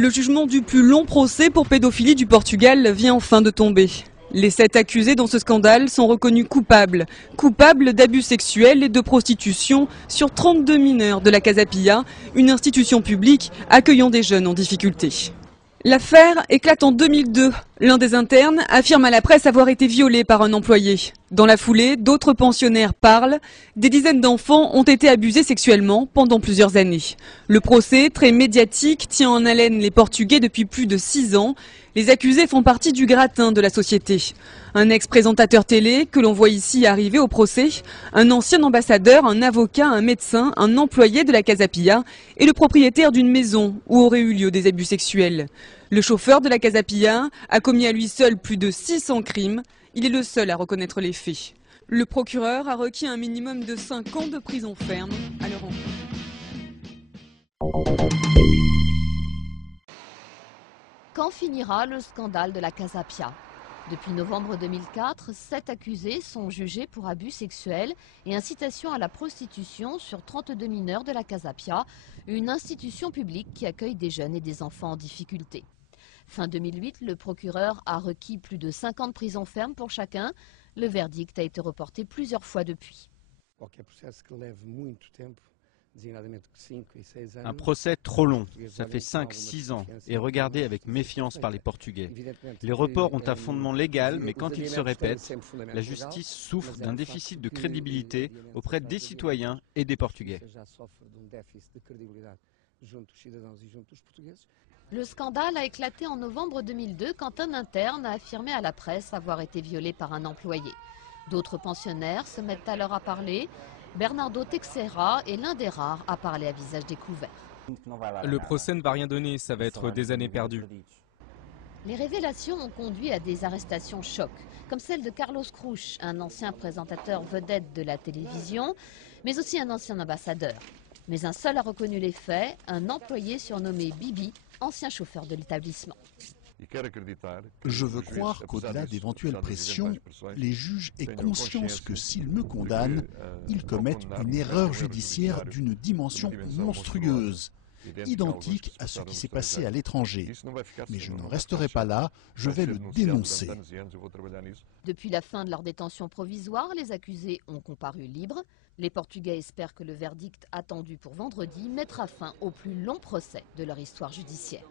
Le jugement du plus long procès pour pédophilie du Portugal vient enfin de tomber. Les 7 accusés dans ce scandale sont reconnus coupables. Coupables d'abus sexuels et de prostitution sur 32 mineurs de la Casa Pia, une institution publique accueillant des jeunes en difficulté. L'affaire éclate en 2002. L'un des internes affirme à la presse avoir été violé par un employé. Dans la foulée, d'autres pensionnaires parlent. Des dizaines d'enfants ont été abusés sexuellement pendant plusieurs années. Le procès, très médiatique, tient en haleine les Portugais depuis plus de 6 ans. Les accusés font partie du gratin de la société. Un ex-présentateur télé, que l'on voit ici arriver au procès, un ancien ambassadeur, un avocat, un médecin, un employé de la Casa Pia et le propriétaire d'une maison où auraient eu lieu des abus sexuels. Le chauffeur de la Casa Pia a commis à lui seul plus de 600 crimes. Il est le seul à reconnaître les faits. Le procureur a requis un minimum de 5 ans de prison ferme à leur encontre. Quand finira le scandale de la Casa Pia? Depuis novembre 2004, 7 accusés sont jugés pour abus sexuels et incitation à la prostitution sur 32 mineurs de la Casa Pia, une institution publique qui accueille des jeunes et des enfants en difficulté. Fin 2008, le procureur a requis plus de 5 ans de prison ferme pour chacun. Le verdict a été reporté plusieurs fois depuis. Un procès trop long, ça fait 5-6 ans, et regardé avec méfiance par les Portugais. Les reports ont un fondement légal, mais quand ils se répètent, la justice souffre d'un déficit de crédibilité auprès des citoyens et des Portugais. Le scandale a éclaté en novembre 2002 quand un interne a affirmé à la presse avoir été violé par un employé. D'autres pensionnaires se mettent alors à parler. Bernardo Teixeira est l'un des rares à parler à visage découvert. Le procès ne va rien donner, ça va être des années perdues. Les révélations ont conduit à des arrestations chocs, comme celle de Carlos Cruz, un ancien présentateur vedette de la télévision, mais aussi un ancien ambassadeur. Mais un seul a reconnu les faits, un employé surnommé Bibi, ancien chauffeur de l'établissement. Je veux croire qu'au-delà d'éventuelles pressions, les juges aient conscience que s'ils me condamnent, ils commettent une erreur judiciaire d'une dimension monstrueuse, identique à ce qui s'est passé à l'étranger. Mais je n'en resterai pas là, je vais le dénoncer. Depuis la fin de leur détention provisoire, les accusés ont comparu libres. Les Portugais espèrent que le verdict attendu pour vendredi mettra fin au plus long procès de leur histoire judiciaire.